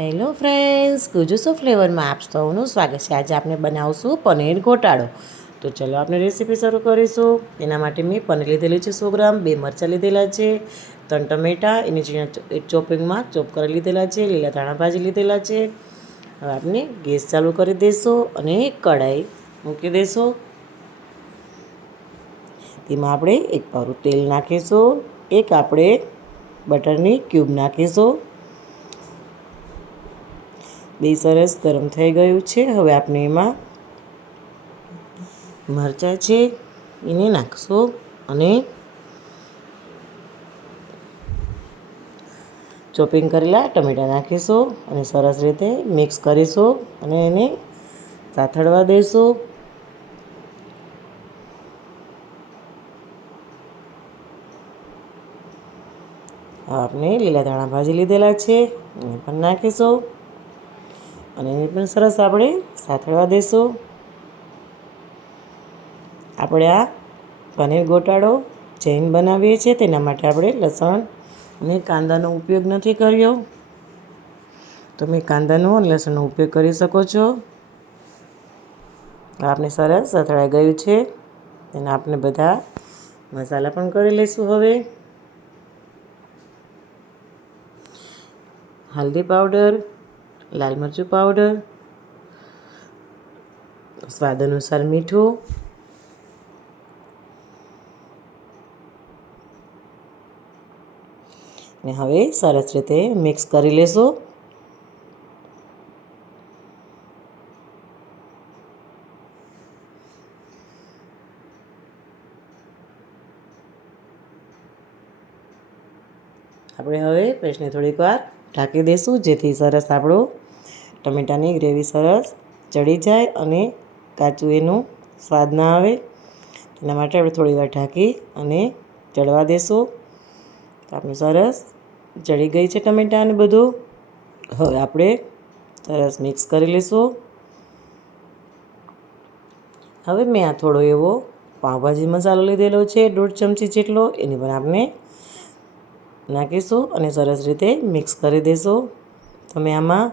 Hello friends ગુજુસો ફ્લેવરમાં આપ સૌનું સ્વાગત છે. આજે આપણે બનાવશું પનીર ઘોટાળો તો ચલો આપણે રેસીપી શરૂ કરીશું. એના માટે મેં પનીર લીધેલી છે સો ગ્રામ, બે મરચાં લીધેલા છે, ત્રણ ટમેટાં, એની ઝીણા ચોપિંગમાં ચોપ કરી લીધેલા છે, લીલા ધાણા ભાજી લીધેલા છે. હવે આપણે ગેસ ચાલુ કરી દઈશું અને કઢાઈ મૂકી દઈશું તેમાં આપણે એક પારું તેલ નાખીશું, એક આપણે બટરની ક્યુબ નાખીશું. બે સરસ ગરમ થઈ ગયું છે. હવે આપણે એમાં મરચાં છે, એને નાખશો અને ચોપિંગ કરેલા ટમેટાં નાખીશું અને સરસ રીતે મિક્સ કરીશું અને એને સાથળવા દઈશું. આપણે લીલા ધાણા ભાજી લીધેલા છે, એને પણ નાખીશું. અને એને પણ સરસ આપણે સાથળવા દઈશું આપણે આ પનીર ગોટાળો જૈન બનાવીએ છીએ, તેના માટે આપણે લસણ અને કાંદાનો ઉપયોગ નથી કર્યો. તમે કાંદાનો અને લસણનો ઉપયોગ કરી શકો છો. આપણે સરસ અથડાઈ ગયું છે, અને આપણે બધા મસાલા પણ કરી લઈશું હવે. હલ્દી પાવડર લાલ મરચું પાવડર સ્વાદ અનુસાર મીઠું, ને હવે સરસ રીતે મિક્સ કરી લેશું. આપણે હવે પેસ્ટને થોડીક વાર ઢાંકી દઈશું જેથી સરસ આપણું ટમેટાની ગ્રેવી સરસ ચડી જાય અને કાચું એનું સ્વાદ ના આવે. એના માટે આપણે થોડી વાર ઢાંકી અને ચડવા દઈશું તો આપણું સરસ ચડી ગઈ છે ટમેટાં અને બધું. હવે આપણે સરસ મિક્સ કરી લઈશું હવે મેં આ થોડો એવો પાઉંભાજી મસાલો લીધેલો છે, દોઢ ચમચી જેટલો, એની પણ આપણે નાખીશું અને સરસ રીતે મિક્સ કરી દઈશું તમે આમાં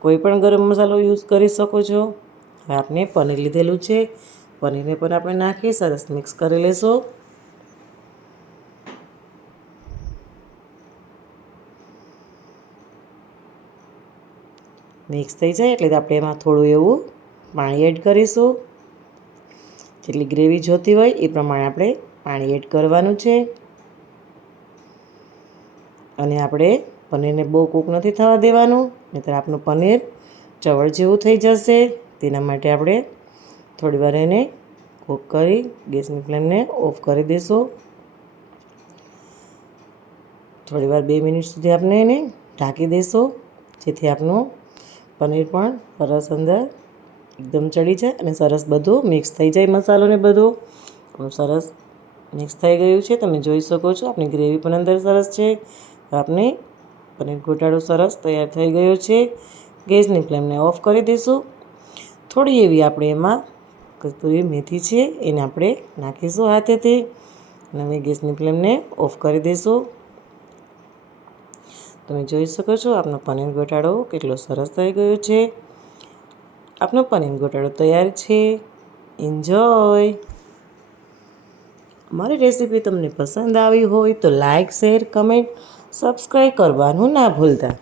કોઈ પણ ગરમ મસાલો યુઝ કરી શકો છો. હવે આપણે પનીર લીધેલું છે. પનીરને પણ આપણે નાખી સરસ મિક્સ કરી લઈશું મિક્સ થઈ જાય એટલે આપણે એમાં થોડું એવું પાણી એડ કરીશું. જેટલી ગ્રેવી જોતી હોય એ પ્રમાણે આપણે પાણી એડ કરવાનું છે. અને આપણે પનીરને બહુ કૂક નથી થવા દેવાનું, નહીંતર આપણું પનીર ચવળ જેવું થઈ જશે. તેના માટે આપણે થોડી વાર એને કૂક કરી, ગેસની ફ્લેમને ઓફ કરી દઈશું થોડી વાર બે મિનિટ સુધી આપણે એને ઢાંકી દઈશું જેથી આપણું પનીર પણ સરસ અંદર એકદમ ચડી જાય અને સરસ બધું મિક્સ થઈ જાય મસાલો ને બધું. સરસ મિક્સ થઈ ગયું છે. તમે જોઈ શકો છો, આપણી ગ્રેવી પણ અંદર સરસ છે. આપણે પનીર ગોટાળો સરસ તૈયાર થઈ ગયો છે. ગેસની ફ્લેમને ઓફ કરી દઈશું. થોડી એવી આપણે એમાં કસ્તુરી મેથી છે, એને આપણે નાખીશું હાથેથી અને ગેસની ફ્લેમને ઓફ કરી દઈશું. તમે જોઈ શકો છો આપનો પનીર ઘોટાળો કેટલો સરસ થઈ ગયો છે. આપનો પનીર ઘોટાળો તૈયાર છે. એન્જોય અમારી રેસીપી તમને પસંદ આવી હોય તો લાઇક શેર, કમેન્ટ સબસ્ક્રાઈબ કરવાનું ના ભૂલતા.